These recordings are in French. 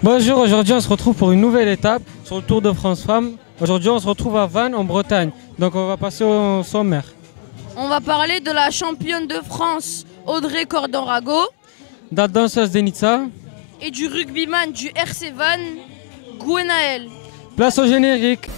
Bonjour, aujourd'hui on se retrouve pour une nouvelle étape sur le Tour de France Femmes. Aujourd'hui on se retrouve à Vannes en Bretagne, donc on va passer au sommaire. On va parler de la championne de France Audrey Cordon-Rago De la danseuse d'Enitsa, et du rugbyman du RC Vannes, Gwenaël. place au générique.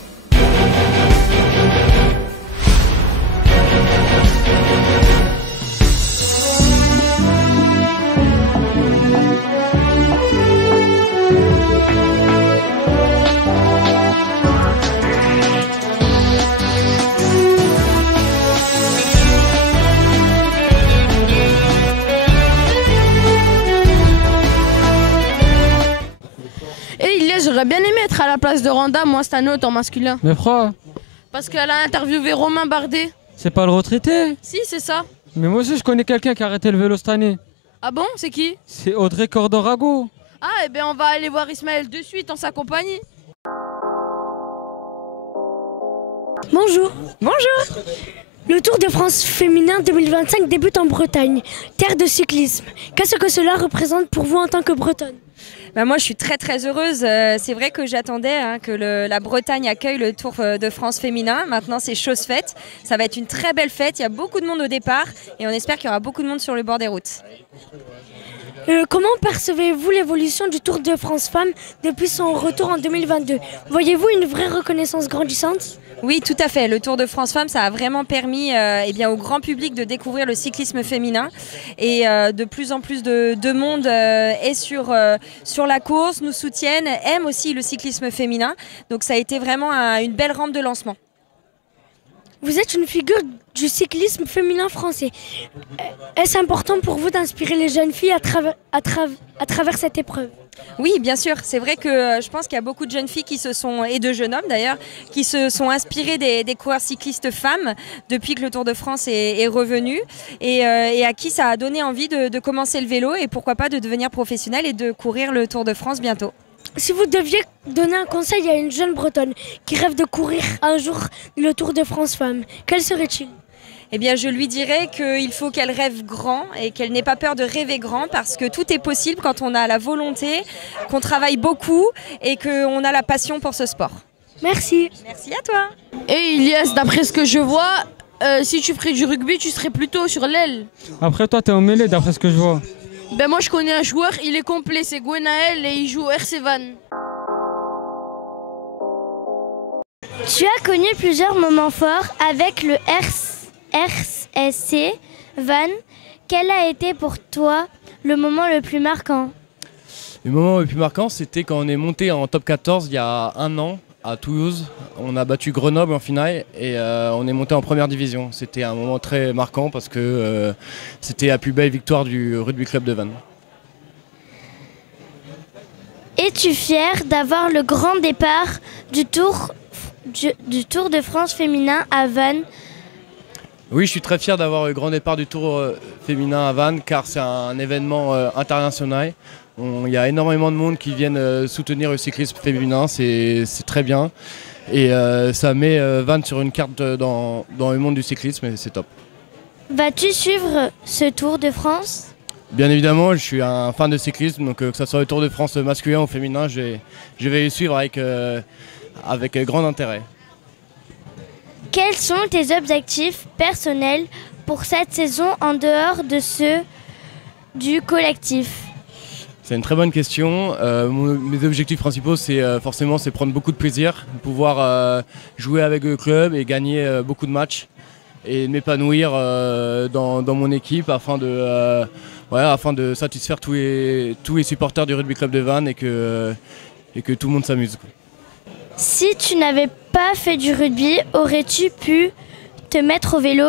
Et Ilias, j'aurais bien aimé être à la place de Randa, moi cette année en masculin. Mais pourquoi? Parce qu'elle a interviewé Romain Bardet. C'est pas le retraité? Si, c'est ça. Mais moi aussi je connais quelqu'un qui a arrêté le vélo cette année. Ah bon, c'est qui? C'est Audrey Cordon-Rago. Ah, et bien on va aller voir Ismaël de suite en sa compagnie. Bonjour. Bonjour. Le Tour de France féminin 2025 débute en Bretagne, terre de cyclisme. Qu'est-ce que cela représente pour vous en tant que Bretonne? Moi, je suis très heureuse. C'est vrai que j'attendais que la Bretagne accueille le Tour de France féminin. Maintenant, c'est chose faite. Ça va être une très belle fête. Il y a beaucoup de monde au départ et on espère qu'il y aura beaucoup de monde sur le bord des routes. Comment percevez-vous l'évolution du Tour de France Femmes depuis son retour en 2022? Voyez-vous une vraie reconnaissance grandissante? Oui, tout à fait. Le Tour de France Femmes, ça a vraiment permis au grand public de découvrir le cyclisme féminin. Et de plus en plus de monde est sur la course, nous soutiennent, aime aussi le cyclisme féminin. Donc ça a été vraiment une belle rampe de lancement. Vous êtes une figure du cyclisme féminin français. Est-ce important pour vous d'inspirer les jeunes filles à travers cette épreuve? Oui, bien sûr. C'est vrai que je pense qu'il y a beaucoup de jeunes filles et de jeunes hommes d'ailleurs, qui se sont inspirés des coureurs cyclistes femmes depuis que le Tour de France est revenu et à qui ça a donné envie de commencer le vélo et pourquoi pas de devenir professionnel et de courir le Tour de France bientôt. Si vous deviez donner un conseil à une jeune Bretonne qui rêve de courir un jour le Tour de France Femmes, quel serait-il? Eh bien, je lui dirais qu'il faut qu'elle rêve grand et qu'elle n'ait pas peur de rêver grand parce que tout est possible quand on a la volonté, qu'on travaille beaucoup et qu'on a la passion pour ce sport. Merci. Merci à toi. Et Ilias, d'après ce que je vois, si tu ferais du rugby, tu serais plutôt sur l'aile. Après toi t'es au mêlée d'après ce que je vois. Ben moi je connais un joueur, il est complet, c'est Gwenaël et il joue au RC Vannes. Tu as connu plusieurs moments forts avec le RSC Vannes. Quel a été pour toi le moment le plus marquant? Le moment le plus marquant, c'était quand on est monté en top 14 il y a un an à Toulouse. On a battu Grenoble en finale et on est monté en première division. C'était un moment très marquant parce que c'était la plus belle victoire du rugby club de Vannes. Es-tu fier d'avoir le grand départ du Tour de France féminin à Vannes? Oui, je suis très fier d'avoir le grand départ du Tour féminin à Vannes car c'est un événement international. Il y a énormément de monde qui viennent soutenir le cyclisme féminin, c'est très bien. Et ça met Vannes sur une carte dans le monde du cyclisme et c'est top. Vas-tu suivre ce Tour de France? Bien évidemment, je suis un fan de cyclisme, donc que ce soit le Tour de France masculin ou féminin, je vais le suivre avec grand intérêt. Quels sont tes objectifs personnels pour cette saison en dehors de ceux du collectif? C'est une très bonne question. Mes objectifs principaux, c'est prendre beaucoup de plaisir, pouvoir jouer avec le club et gagner beaucoup de matchs et m'épanouir dans mon équipe afin de satisfaire tous les supporters du rugby club de Vannes et que tout le monde s'amuse. Si tu n'avais pas fait du rugby, aurais-tu pu te mettre au vélo?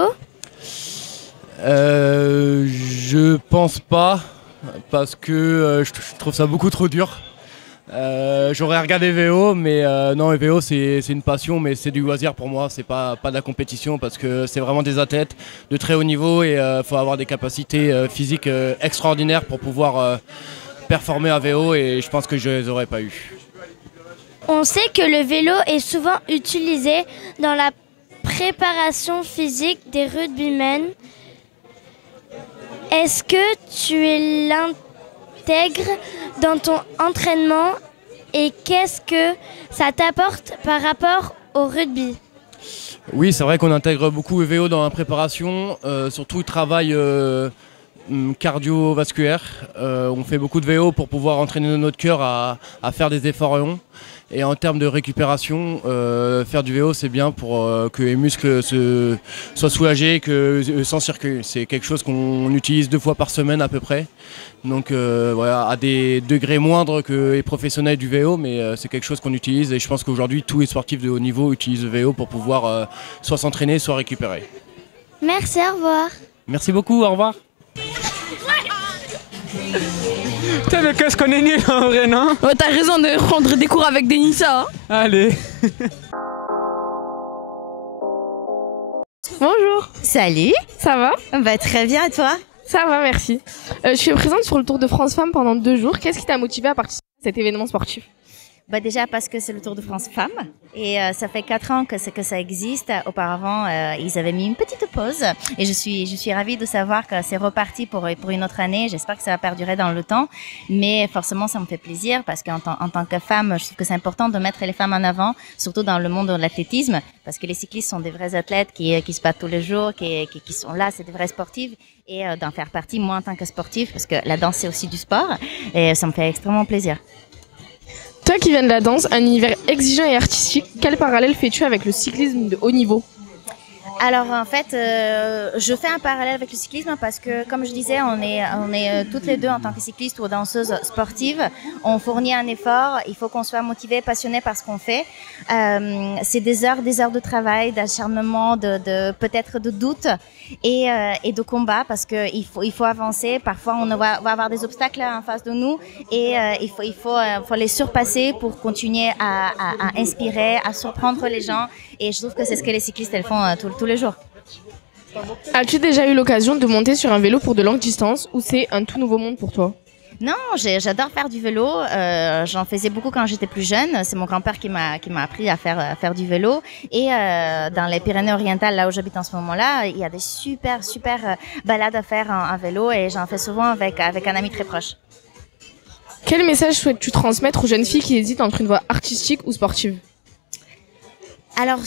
Je pense pas. Parce que je trouve ça beaucoup trop dur. J'aurais regardé VO, mais non, le VO c'est une passion, mais c'est du loisir pour moi, c'est pas de la compétition parce que c'est vraiment des athlètes de très haut niveau et il faut avoir des capacités physiques extraordinaires pour pouvoir performer à VO et je pense que je les aurais pas eu. On sait que le vélo est souvent utilisé dans la préparation physique des rugbymen. Est-ce que tu es intègres dans ton entraînement et qu'est-ce que ça t'apporte par rapport au rugby? Oui, c'est vrai qu'on intègre beaucoup EVO dans la préparation, surtout le travail cardiovasculaire. On fait beaucoup de VO pour pouvoir entraîner notre cœur à faire des efforts longs. Et en termes de récupération, faire du VO c'est bien pour que les muscles soient soulagés, que le sang circule. C'est quelque chose qu'on utilise 2 fois par semaine à peu près. Donc voilà, à des degrés moindres que les professionnels du VO, mais c'est quelque chose qu'on utilise et je pense qu'aujourd'hui tous les sportifs de haut niveau utilisent le VO pour pouvoir soit s'entraîner, soit récupérer. Merci, au revoir. Merci beaucoup, au revoir. Putain, mais qu'est-ce qu'on est nul en vrai, non? Ouais, t'as raison de prendre des cours avec Denissa. Hein. Allez. Bonjour, Salut, ça va? bah très bien et toi? Ça va, merci. Je suis présente sur le Tour de France Femmes pendant 2 jours. Qu'est-ce qui t'a motivé à participer à cet événement sportif? Bah déjà parce que c'est le Tour de France Femmes et ça fait 4 ans que ça existe. Auparavant, ils avaient mis une petite pause et je suis ravie de savoir que c'est reparti pour une autre année. J'espère que ça va perdurer dans le temps, mais forcément ça me fait plaisir parce qu'en tant que femme, je trouve que c'est important de mettre les femmes en avant, surtout dans le monde de l'athlétisme, parce que les cyclistes sont des vrais athlètes qui se battent tous les jours, qui sont là, c'est des vrais sportifs. Et d'en faire partie, moi en tant que sportive, parce que la danse c'est aussi du sport, et ça me fait extrêmement plaisir. Toi qui viens de la danse, un univers exigeant et artistique, quel parallèle fais-tu avec le cyclisme de haut niveau? Alors en fait, je fais un parallèle avec le cyclisme parce que, comme je disais, on est toutes les deux en tant que cyclistes ou danseuses sportives. On fournit un effort, il faut qu'on soit motivé, passionné par ce qu'on fait. C'est des heures de travail, d'acharnement, peut-être de doute et de combat parce que il faut avancer. Parfois, on va avoir des obstacles en face de nous et il faut les surpasser pour continuer à inspirer, à surprendre les gens. Et je trouve que c'est ce que les cyclistes elles font tous les jours. As-tu déjà eu l'occasion de monter sur un vélo pour de longues distances ou c'est un tout nouveau monde pour toi? Non, j'adore faire du vélo. J'en faisais beaucoup quand j'étais plus jeune. C'est mon grand-père qui m'a appris à faire du vélo. Et dans les Pyrénées-Orientales, là où j'habite en ce moment-là, il y a des super balades à faire en vélo et j'en fais souvent avec un ami très proche. Quel message souhaites-tu transmettre aux jeunes filles qui hésitent entre une voie artistique ou sportive? Alors,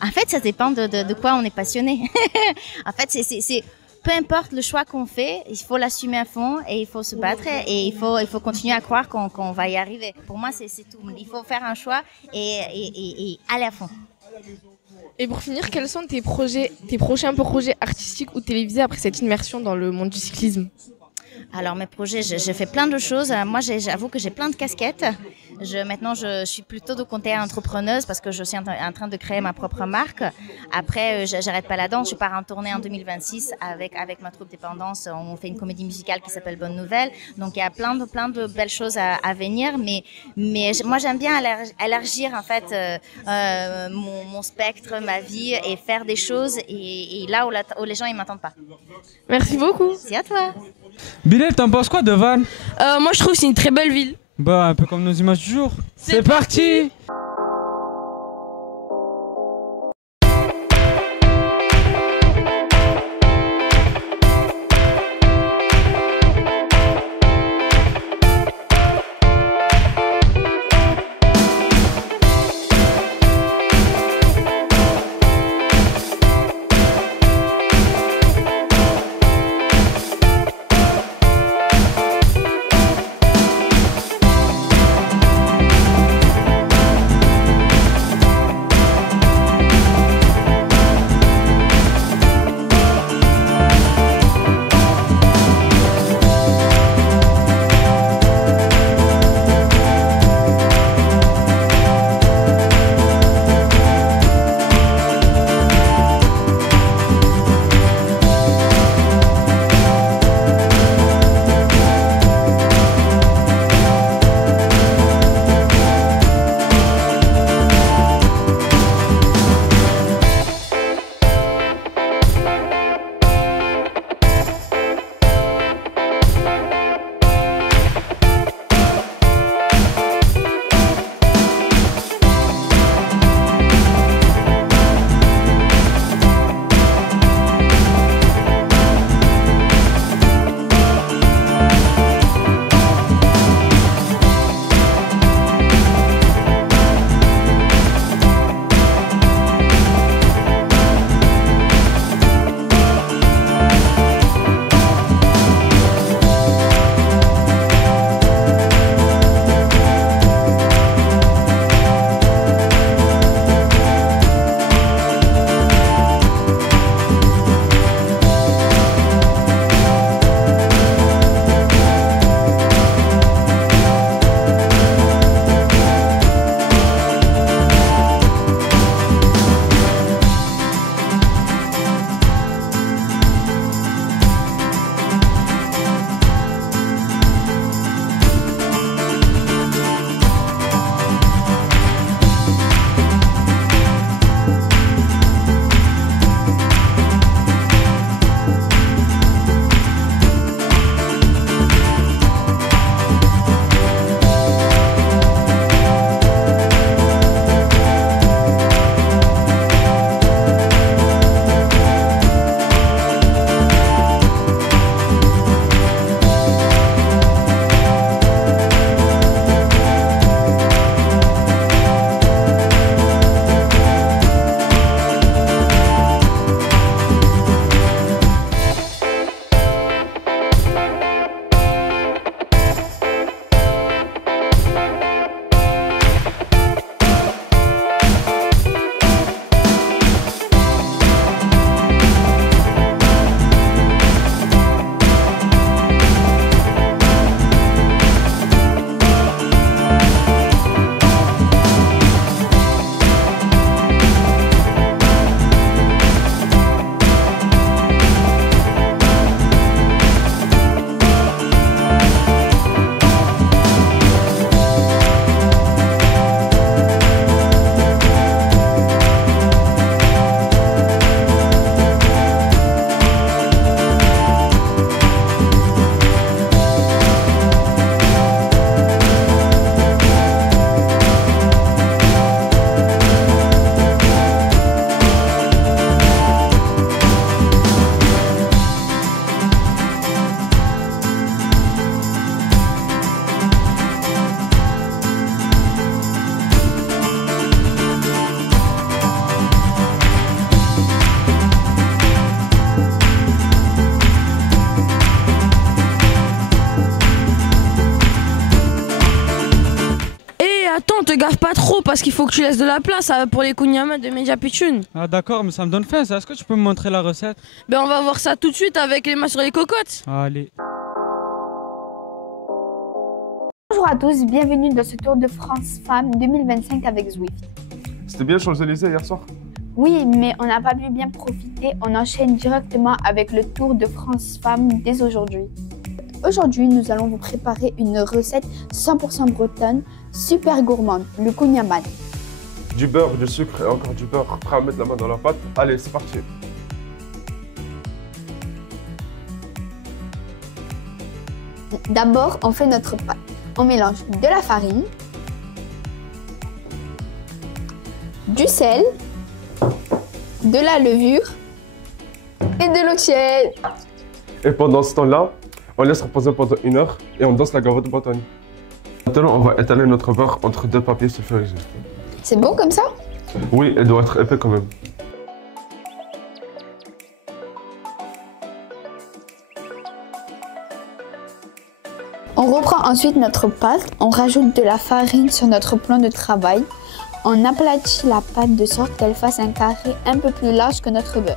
en fait, ça dépend de quoi on est passionné. En fait, c'est peu importe le choix qu'on fait, il faut l'assumer à fond et il faut se battre et il faut continuer à croire qu'on va y arriver. Pour moi, c'est tout. Il faut faire un choix et aller à fond. Et pour finir, quels sont tes prochains projets artistiques ou télévisés après cette immersion dans le monde du cyclisme? Alors mes projets, j'ai fait plein de choses. Moi, j'avoue que j'ai plein de casquettes. Maintenant, je suis plutôt de côté entrepreneuse parce que je suis en train de créer ma propre marque. Après, j'arrête pas la danse. Je pars en tournée en 2026 avec ma troupe Dépendance. On fait une comédie musicale qui s'appelle Bonne Nouvelle. Donc, il y a plein de belles choses à venir. Mais moi, j'aime bien élargir en fait mon spectre, ma vie et faire des choses et là où les gens ils m'entendent pas. Merci beaucoup. C'est à toi. Bilal, t'en penses quoi de Vannes? Moi, je trouve que c'est une très belle ville. Bah, un peu comme nos images du jour. C'est parti! te gaffe pas trop parce qu'il faut que tu laisses de la place pour les kouign-amann de Media Pitchoun. Ah d'accord, mais ça me donne faim ça. Est-ce que tu peux me montrer la recette? Ben on va voir ça tout de suite avec les mains sur les cocottes. Allez. Bonjour à tous, bienvenue dans ce Tour de France Femmes 2025 avec Zwift. C'était bien Champs-Élysées hier soir? Oui, mais on n'a pas pu bien profiter, on enchaîne directement avec le Tour de France Femmes dès aujourd'hui. Aujourd'hui, nous allons vous préparer une recette 100% bretonne, super gourmande, le kouign-amann. Du beurre, du sucre et encore du beurre, prêt à mettre la main dans la pâte. Allez, c'est parti. D'abord, on fait notre pâte. On mélange de la farine, du sel, de la levure et de l'eau tiède. Et pendant ce temps-là, on laisse reposer pendant 1 heure et on danse la gavotte de Bretagne. Maintenant, on va étaler notre beurre entre 2 papiers sulfurisés. C'est bon comme ça? Oui, elle doit être épais quand même. On reprend ensuite notre pâte, on rajoute de la farine sur notre plan de travail. On aplatit la pâte de sorte qu'elle fasse un carré un peu plus large que notre beurre.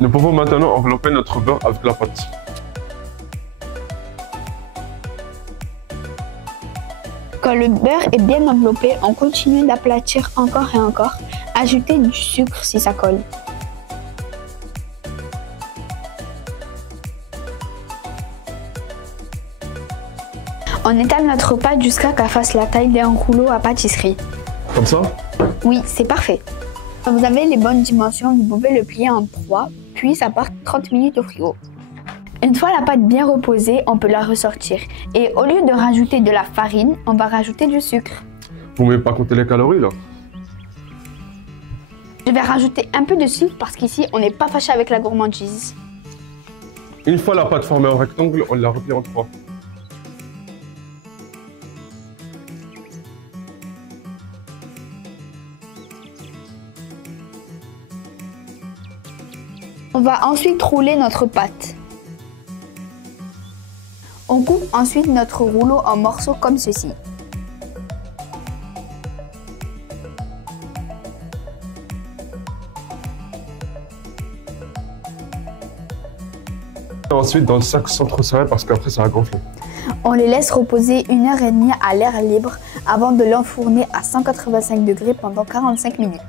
Nous pouvons maintenant envelopper notre beurre avec la pâte. Quand le beurre est bien enveloppé, on continue d'aplatir encore et encore. Ajoutez du sucre si ça colle. On étale notre pâte jusqu'à qu'elle fasse la taille d'un rouleau à pâtisserie. Comme ça? Oui, c'est parfait. Quand vous avez les bonnes dimensions, vous pouvez le plier en 3, puis ça part 30 minutes au frigo. Une fois la pâte bien reposée, on peut la ressortir. Et au lieu de rajouter de la farine, on va rajouter du sucre. Vous ne m'avez pas compté les calories là? Je vais rajouter un peu de sucre parce qu'ici, on n'est pas fâché avec la gourmandise. Une fois la pâte formée en rectangle, on la replie en 3. On va ensuite rouler notre pâte. On coupe ensuite notre rouleau en morceaux comme ceci. Ensuite dans le sac sans trop serrer parce qu'après ça va gonfler. On les laisse reposer 1h30 à l'air libre avant de l'enfourner à 185 degrés pendant 45 minutes.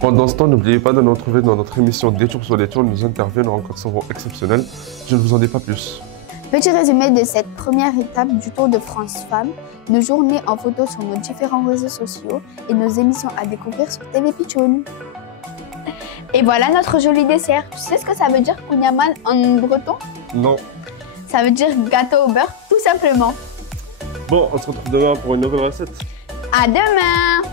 Pendant ce temps, n'oubliez pas de nous retrouver dans notre émission Détour sur Détour. Nous intervenons en rencontrant exceptionnels. Je ne vous en dis pas plus. Petit résumé de cette première étape du Tour de France Femmes, nos journées en photo sur nos différents réseaux sociaux et nos émissions à découvrir sur TV Pitchoun. Et voilà notre joli dessert. Tu sais ce que ça veut dire kouign-amann en breton? Non. Ça veut dire gâteau au beurre, tout simplement. Bon, on se retrouve demain pour une nouvelle recette. À demain!